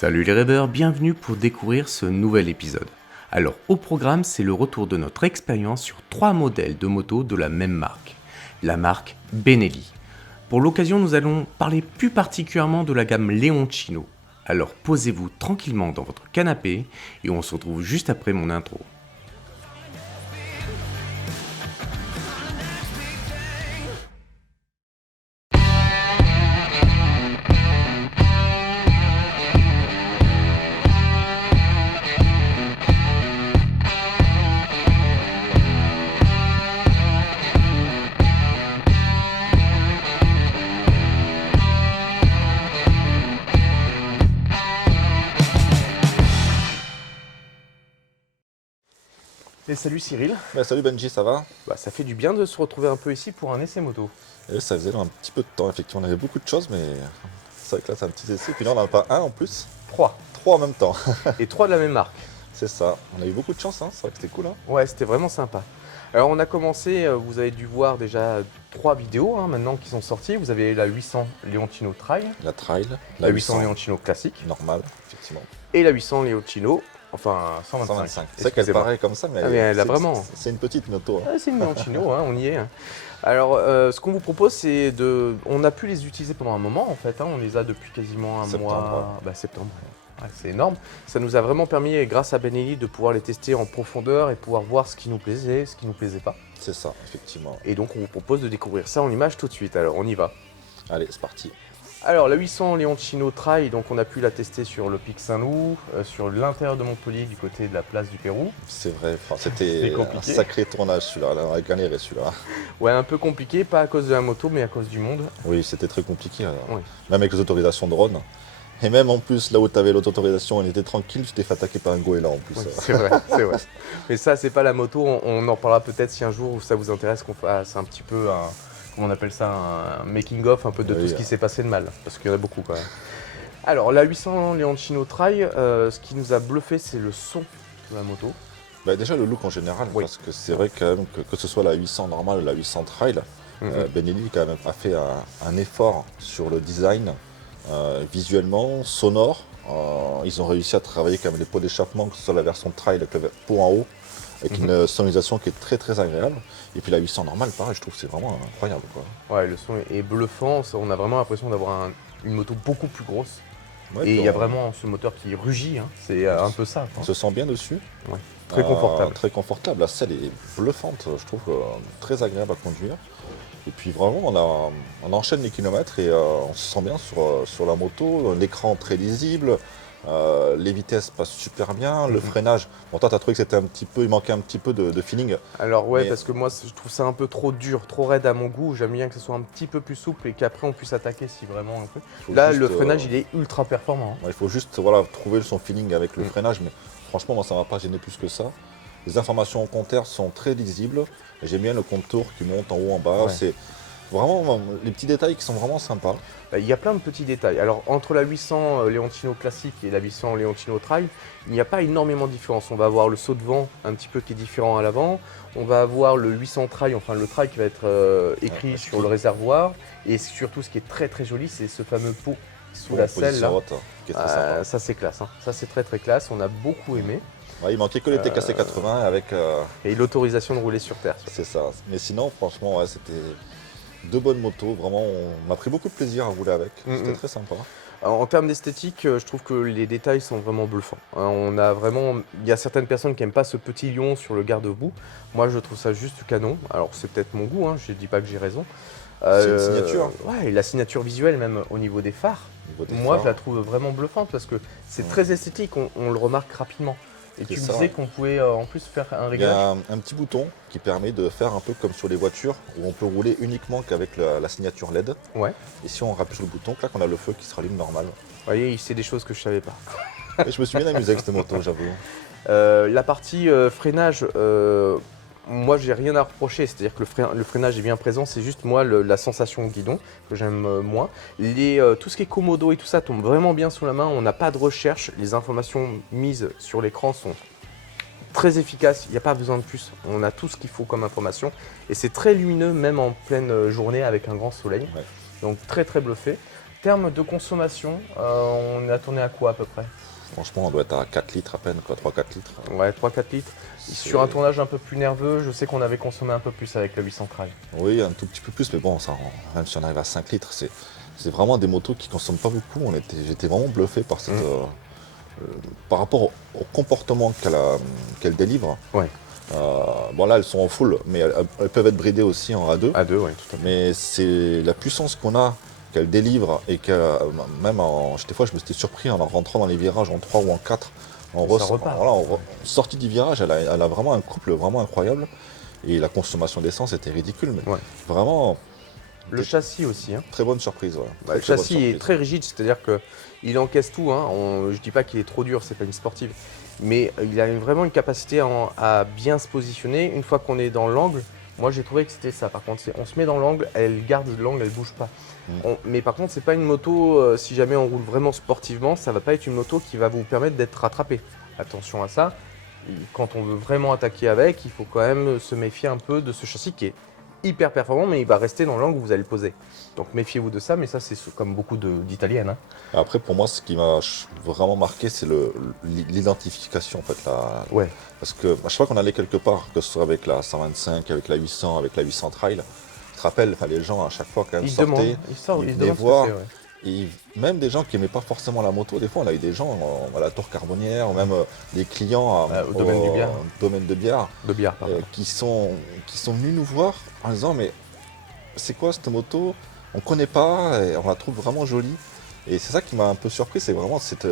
Salut les rêveurs, bienvenue pour découvrir ce nouvel épisode. Alors au programme, c'est le retour de notre expérience sur 3 modèles de motos de la même marque, la marque Benelli. Pour l'occasion, nous allons parler plus particulièrement de la gamme Leoncino. Alors posez-vous tranquillement dans votre canapé et on se retrouve juste après mon intro. Et salut Cyril, Salut Benji, ça va? ça fait du bien de se retrouver un peu ici pour un essai moto. Ça faisait un petit peu de temps, effectivement, on avait beaucoup de choses, mais c'est vrai que là c'est un petit essai, puis là on n'en a pas un en plus, 3. trois en même temps. Et 3 de la même marque. C'est ça, on a eu beaucoup de chance, hein. C'est vrai que c'était cool. Hein. Ouais, c'était vraiment sympa. Alors on a commencé, vous avez dû voir déjà 3 vidéos maintenant qui sont sorties. Vous avez la 800 Leoncino Trail, La trail, la 800 Leoncino classique normale, effectivement. et la 800 Leoncino, enfin 125. 125. C'est vrai qu'elle Excusez-moi. paraît comme ça, mais, Ah, mais elle a vraiment. C'est une petite moto. Hein. Ah, c'est une Leoncino, on y est. Alors ce qu'on vous propose, c'est de... On a pu les utiliser pendant un moment en fait, on les a depuis quasiment un mois. Septembre. Ouais, c'est énorme. Ça nous a vraiment permis, grâce à Benelli, de pouvoir les tester en profondeur et pouvoir voir ce qui nous plaisait, ce qui nous plaisait pas. C'est ça, effectivement. Et donc on vous propose de découvrir ça en image tout de suite. Alors on y va. Allez, c'est parti. Alors la 800 Leoncino Trail, donc on a pu la tester sur le Pic Saint-Loup, sur l'intérieur de Montpellier du côté de la place du Pérou. C'est vrai, c'était un sacré tournage celui-là, on a galéré celui-là. Ouais, un peu compliqué, pas à cause de la moto, mais à cause du monde. Oui, c'était très compliqué, Oui. même avec les autorisations drone. Et même en plus, là où tu avais l'autorisation, on était tranquille, tu t'es fait attaquer par un goéland en plus. Oui, c'est vrai, c'est vrai. Mais ça, c'est pas la moto, on en parlera peut-être si un jour ça vous intéresse qu'on fasse un petit peu un, comment on appelle ça, un making-of un peu de tout ce qui s'est passé de mal, parce qu'il y en a beaucoup quand même. Alors, la 800 Leoncino Trail, ce qui nous a bluffé, c'est le son de la moto. Déjà le look en général, Oui. parce que c'est vrai quand même que ce soit la 800 normale ou la 800 trail, Benelli quand même a fait un effort sur le design, visuellement, sonore. Ils ont réussi à travailler quand même les pots d'échappement, que ce soit la version trail avec le pot en haut, avec une sonorisation qui est très très agréable. Et puis la 800 normale, pareil, je trouve que c'est vraiment incroyable, quoi. Ouais, le son est bluffant, on a vraiment l'impression d'avoir une moto beaucoup plus grosse. Ouais, Et il y a vraiment ce moteur qui rugit, c'est un peu ça. On se sent bien dessus. Ouais. Très confortable. Très confortable. La selle est bluffante, je trouve très agréable à conduire. Et puis vraiment, on enchaîne les kilomètres et on se sent bien sur la moto. L'écran très lisible, les vitesses passent super bien. Le freinage, bon, toi, tu as trouvé que il manquait un petit peu de feeling. Alors ouais, mais... parce que moi, je trouve ça un peu trop dur, trop raide à mon goût. J'aime bien que ce soit un petit peu plus souple et qu'après on puisse attaquer si vraiment un peu. Là, le freinage, il est ultra performant. Il faut juste trouver son feeling avec le freinage, mais franchement, moi, ça ne m'a pas gêné plus que ça. Les informations au compteur sont très lisibles. J'aime bien le contour qui monte en haut, en bas. Ouais. C'est vraiment les petits détails qui sont vraiment sympas. Il y a plein de petits détails. Alors, entre la 800 Leoncino classique et la 800 Leoncino Trail, il n'y a pas énormément de différence. On va avoir le saut de vent un petit peu qui est différent à l'avant. On va avoir le 800 Trail, enfin le Trail qui va être écrit sur le réservoir. Et surtout, ce qui est très très joli, c'est ce fameux pot sous la selle là. Qui est très sympa. Ça, c'est classe. Ça, c'est très très classe. On a beaucoup aimé. Ouais, il manquait que les TKC 80 avec. Et l'autorisation de rouler sur terre. C'est ça. Mais sinon, franchement, ouais, c'était deux bonnes motos. Vraiment, on a pris beaucoup de plaisir à rouler avec. C'était très sympa. Alors, en termes d'esthétique, je trouve que les détails sont vraiment bluffants. Il y a certaines personnes qui n'aiment pas ce petit lion sur le garde-boue. Moi, je trouve ça juste canon. Alors, c'est peut-être mon goût, je ne dis pas que j'ai raison. C'est une signature. Ouais, et la signature visuelle, même au niveau des phares. Je la trouve vraiment bluffante parce que c'est très esthétique, on le remarque rapidement. Et tu me disais qu'on pouvait en plus faire un réglage. Il y a un petit bouton qui permet de faire un peu comme sur les voitures où on peut rouler uniquement qu'avec la signature LED. Ouais. Et si on rappuie sur le bouton, là on a le feu qui se rallume normal. Vous voyez, c'est des choses que je savais pas. Et je me suis bien amusé avec cette moto, j'avoue. La partie freinage, moi j'ai rien à reprocher, c'est-à-dire que le freinage est bien présent, c'est juste moi la sensation au guidon que j'aime moins. Tout ce qui est Komodo et tout ça tombe vraiment bien sous la main, on n'a pas de recherche, les informations mises sur l'écran sont très efficaces, il n'y a pas besoin de plus, on a tout ce qu'il faut comme information et c'est très lumineux même en pleine journée avec un grand soleil, donc très très bluffé. termes de consommation, on a tourné à quoi à peu près? Franchement, on doit être à 4 litres à peine, quoi, 3-4 litres. Ouais, 3-4 litres. Sur un tournage un peu plus nerveux, je sais qu'on avait consommé un peu plus avec le 800 Trail. Oui, un tout petit peu plus, mais bon, ça, même si on arrive à 5 litres, c'est vraiment des motos qui consomment pas beaucoup. J'étais vraiment bluffé par par rapport au comportement qu'elle délivre. Ouais. Bon là, elles sont en full, mais elles peuvent être bridées aussi en A2. A2, oui, tout à fait. Mais c'est la puissance qu'on a, qu'elle délivre, et même des fois, je me suis surpris en rentrant dans les virages en 3 ou en 4. Ça repart. Voilà, sortie du virage, elle a vraiment un couple vraiment incroyable. Et la consommation d'essence était ridicule, mais Ouais. vraiment Le châssis aussi. Hein. très bonne surprise. Ouais. Bah, le châssis est très rigide, c'est-à-dire qu'il encaisse tout. Hein. Je dis pas qu'il est trop dur, c'est pas une sportive. Mais il a vraiment une capacité à bien se positionner. Une fois qu'on est dans l'angle, moi j'ai trouvé que c'était ça. Par contre, on se met dans l'angle, elle garde l'angle, elle bouge pas. Mais par contre, c'est pas une moto, si jamais on roule vraiment sportivement, ça va pas être une moto qui va vous permettre d'être rattrapé. Attention à ça. Quand on veut vraiment attaquer avec, il faut quand même se méfier un peu de ce châssis qui est hyper performant, mais il va rester dans l'angle où vous allez le poser. Donc méfiez-vous de ça, mais ça c'est comme beaucoup d'italiennes. Hein. Après, pour moi, ce qui m'a vraiment marqué, c'est l'identification en fait. Ouais. Parce que à chaque fois qu'on allait quelque part, que ce soit avec la 125, avec la 800, avec la 800 Trail, je te rappelle, les gens à chaque fois quand même Ils sortaient, ils venaient demandent voir. ce que c'est, ouais. Et même des gens qui n'aimaient pas forcément la moto, des fois on a eu des gens à la Tour Carbonnière, ou même des clients Au domaine du bière. domaine de bière, De bière, pardon. qui sont venus nous voir en disant mais c'est quoi cette moto? On ne connaît pas et on la trouve vraiment jolie. Et c'est ça qui m'a un peu surpris, c'est vraiment cette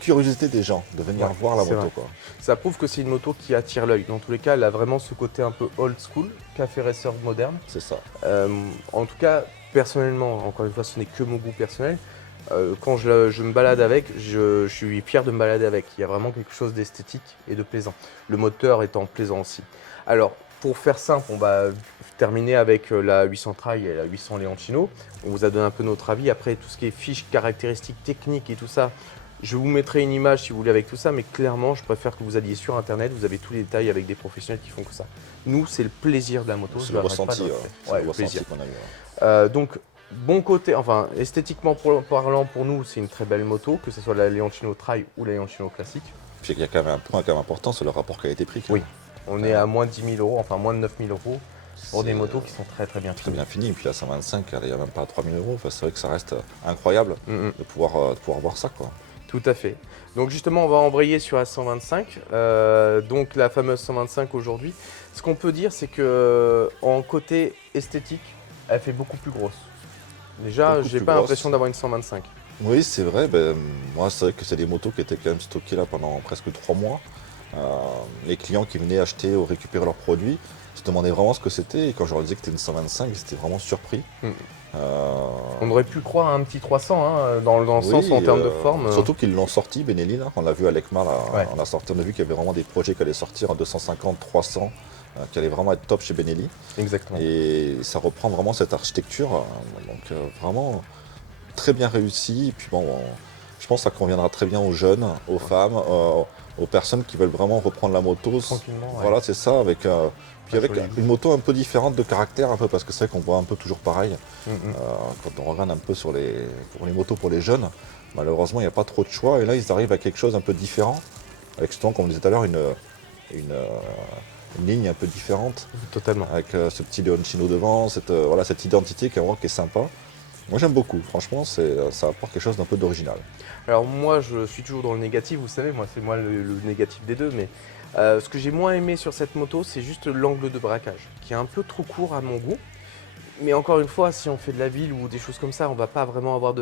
curiosité des gens de venir voir la c'est moto. vrai. Quoi. Ça prouve que c'est une moto qui attire l'œil. Dans tous les cas, elle a vraiment ce côté un peu old school, café racer moderne. C'est ça. En tout cas, personnellement, encore une fois, ce n'est que mon goût personnel. Quand je me balade avec, je suis fier de me balader avec. Il y a vraiment quelque chose d'esthétique et de plaisant. Le moteur étant plaisant aussi. Alors, pour faire simple, on va terminer avec la 800 Trail et la 800 Leoncino. On vous a donné un peu notre avis. Après, tout ce qui est fiches, caractéristiques techniques et tout ça, je vous mettrai une image si vous voulez avec tout ça, mais clairement, je préfère que vous alliez sur Internet. Vous avez tous les détails avec des professionnels qui font que ça. Nous, c'est le plaisir de la moto. C'est le ressenti, le plaisir. qu'on a eu. Donc, bon côté, enfin, esthétiquement parlant, pour nous, c'est une très belle moto, que ce soit la Leoncino Trail ou la Leoncino classique. Puis il y a quand même un point quand même important, c'est le rapport qualité-prix. Oui, on est à moins de 10 000 euros, enfin moins de 9 000 euros pour des motos qui sont très bien très finies. bien fini. Et puis la 125, il n'y a même pas 3 000 euros. Enfin, c'est vrai que ça reste incroyable de pouvoir voir ça. Quoi. Tout à fait. Donc justement, on va embrayer sur la 125, donc la fameuse 125 aujourd'hui. Ce qu'on peut dire, c'est que en côté esthétique, elle fait beaucoup plus grosse. Déjà, j'ai pas l'impression d'avoir une 125. Oui, c'est vrai. Moi, c'est vrai que c'est des motos qui étaient quand même stockées là pendant presque 3 mois. Les clients qui venaient acheter ou récupérer leurs produits se demandaient vraiment ce que c'était. Et quand je leur disais que c'était une 125, ils étaient vraiment surpris. On aurait pu croire à un petit 300 hein, dans le sens en termes de forme. Surtout qu'ils l'ont sorti, Benelli, là. On l'a vu à l'ECMA, on a vu qu'il y avait vraiment des projets qui allaient sortir en 250, 300, qui allaient vraiment être top chez Benelli. Exactement. Et ça reprend vraiment cette architecture, donc vraiment très bien réussi. Et puis bon, je pense que ça conviendra très bien aux jeunes, aux femmes, aux personnes qui veulent vraiment reprendre la moto. Tranquillement. Voilà, c'est ça, avec une moto un peu différente de caractère, un peu, parce que c'est vrai qu'on voit un peu toujours pareil. Quand on regarde un peu pour les motos pour les jeunes, malheureusement, il n'y a pas trop de choix. Et là, ils arrivent à quelque chose un peu différent, avec justement, comme on disait tout à l'heure, une ligne un peu différente. Totalement. Avec ce petit Leoncino devant, cette identité qui est sympa. Moi, j'aime beaucoup. Franchement, ça apporte quelque chose d'un peu d'original. Alors moi, je suis toujours dans le négatif, vous savez, c'est moi le négatif des deux, mais ce que j'ai moins aimé sur cette moto, c'est juste l'angle de braquage, qui est un peu trop court à mon goût. Mais encore une fois, si on fait de la ville ou des choses comme ça, on va pas vraiment avoir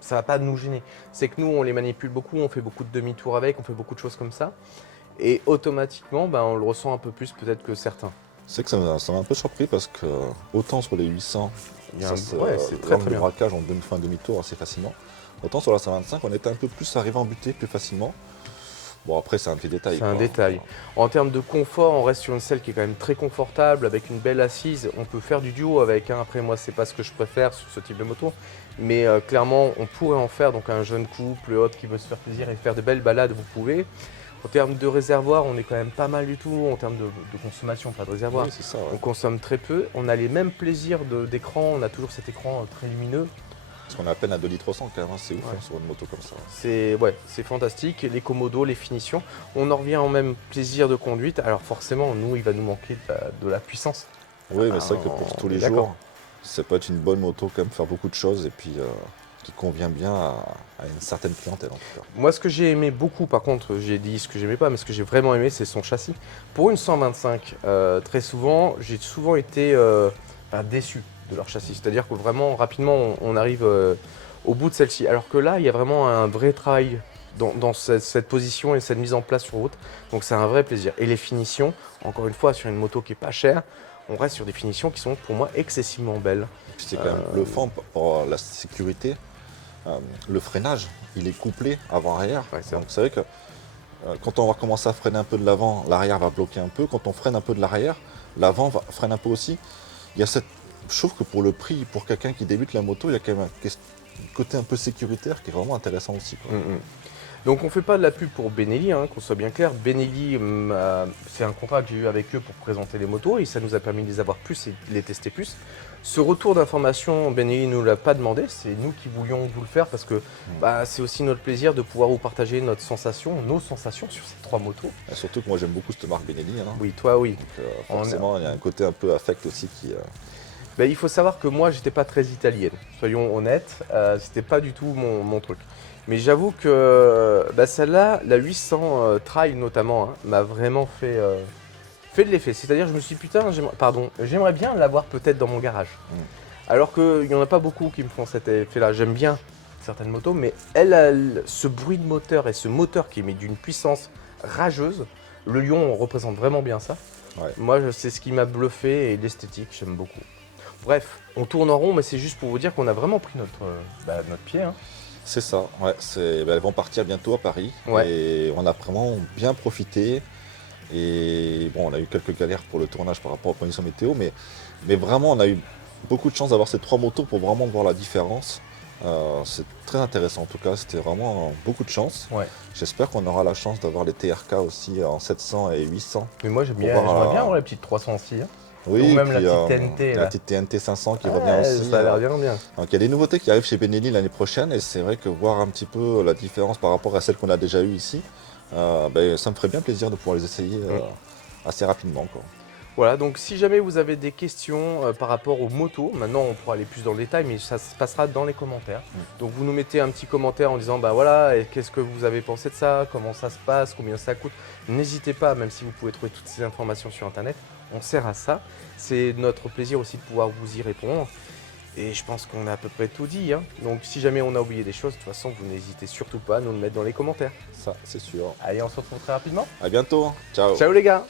ça va pas nous gêner. C'est que nous, on les manipule beaucoup, on fait beaucoup de demi-tours avec, on fait beaucoup de choses comme ça. Et automatiquement, on le ressent un peu plus peut-être que certains. C'est que ça m'a un peu surpris parce que autant sur les 800, c'est très le bien. braquage, on fait un demi-tour assez facilement. Autant sur la 125, on était un peu plus arrivé en butée plus facilement. Bon, après, c'est un petit détail. C'est un détail. En termes de confort, on reste sur une selle qui est quand même très confortable, avec une belle assise. On peut faire du duo avec. Après, moi, c'est pas ce que je préfère sur ce type de moto. Mais clairement, on pourrait en faire. Donc, un jeune couple, autre qui veut se faire plaisir et faire de belles balades, vous pouvez. En termes de réservoir, on est quand même pas mal du tout. En termes de consommation, pas de réservoir. Oui, c'est ça, On consomme très peu. On a les mêmes plaisirs d'écran. On a toujours cet écran très lumineux. Parce qu'on a à peine à 2 litres 100 quand même, hein, c'est ouf Ouais. hein, sur une moto comme ça. C'est fantastique, les commodos, les finitions. On en revient au même plaisir de conduite. Alors forcément, nous, il va nous manquer de la puissance. Oui, mais Ah, c'est vrai que pour tous on est les d'accord. jours, ça peut être une bonne moto quand même, faire beaucoup de choses et puis qui convient bien à une certaine clientèle en tout cas. Moi, ce que j'ai aimé beaucoup, par contre, j'ai dit ce que j'aimais pas, mais ce que j'ai vraiment aimé, c'est son châssis. Pour une 125, très souvent, j'ai souvent été déçu de leur châssis. C'est-à-dire que vraiment, rapidement, on arrive au bout de celle-ci. Alors que là, il y a vraiment un vrai travail dans cette position et cette mise en place sur route. Donc, c'est un vrai plaisir. Et les finitions, encore une fois, sur une moto qui est pas chère, on reste sur des finitions qui sont pour moi excessivement belles. Et puis c'est quand même bluffant pour la sécurité. Le freinage, il est couplé avant-arrière. Ouais, c'est Donc c'est vrai que quand on va commencer à freiner un peu de l'avant, l'arrière va bloquer un peu. Quand on freine un peu de l'arrière, l'avant freine un peu aussi. Il y a cette... Je trouve que pour le prix, pour quelqu'un qui débute la moto, il y a quand même un côté un peu sécuritaire qui est vraiment intéressant aussi, quoi. Donc on fait pas de la pub pour Benelli, qu'on soit bien clair. Benelli, c'est un contrat que j'ai eu avec eux pour présenter les motos et ça nous a permis de les avoir plus et de les tester plus. Ce retour d'information, Benelli ne nous l'a pas demandé, c'est nous qui voulions vous le faire parce que c'est aussi notre plaisir de pouvoir vous partager nos sensations sur ces 3 motos. Et surtout que moi j'aime beaucoup cette marque Benelli, hein. Oui, toi oui. Donc forcément, il y a un côté un peu affect aussi qui... Il faut savoir que moi, j'étais pas très italienne. Soyons honnêtes, c'était pas du tout mon truc. Mais j'avoue que celle-là, la 800 Trail notamment, m'a vraiment fait de l'effet. C'est-à-dire, je me suis dit, putain, j'aimerais bien l'avoir peut-être dans mon garage. Alors qu'il n'y en a pas beaucoup qui me font cet effet-là. J'aime bien certaines motos, mais elle a ce bruit de moteur et ce moteur qui met d'une puissance rageuse. Le Lion représente vraiment bien ça. Ouais. Moi, c'est ce qui m'a bluffé et l'esthétique, j'aime beaucoup. Bref, on tourne en rond, mais c'est juste pour vous dire qu'on a vraiment pris notre pied. C'est ça, ouais. Elles vont partir bientôt à Paris. Ouais. Et on a vraiment bien profité. Et bon, on a eu quelques galères pour le tournage par rapport aux conditions météo, mais vraiment, on a eu beaucoup de chance d'avoir ces 3 motos pour vraiment voir la différence. C'est très intéressant en tout cas, c'était vraiment beaucoup de chance. Ouais. J'espère qu'on aura la chance d'avoir les TRK aussi en 700 et 800. Mais moi, j'aimerais bien avoir la petite 300 aussi. Oui, ou même puis, la petite TNT. la petite TNT 500 qui revient aussi. Ça a l'air bien. Donc il y a des nouveautés qui arrivent chez Benelli l'année prochaine et c'est vrai que voir un petit peu la différence par rapport à celle qu'on a déjà eue ici, ça me ferait bien plaisir de pouvoir les essayer assez rapidement, quoi. Voilà, donc si jamais vous avez des questions par rapport aux motos, maintenant on pourra aller plus dans le détail, mais ça se passera dans les commentaires. Donc vous nous mettez un petit commentaire en disant voilà, qu'est-ce que vous avez pensé de ça, comment ça se passe, combien ça coûte. N'hésitez pas, même si vous pouvez trouver toutes ces informations sur internet, on sert à ça. C'est notre plaisir aussi de pouvoir vous y répondre. Et je pense qu'on a à peu près tout dit. Donc si jamais on a oublié des choses, de toute façon, vous n'hésitez surtout pas à nous le mettre dans les commentaires. Ça, c'est sûr. Allez, on se retrouve très rapidement. À bientôt. Ciao. Ciao les gars!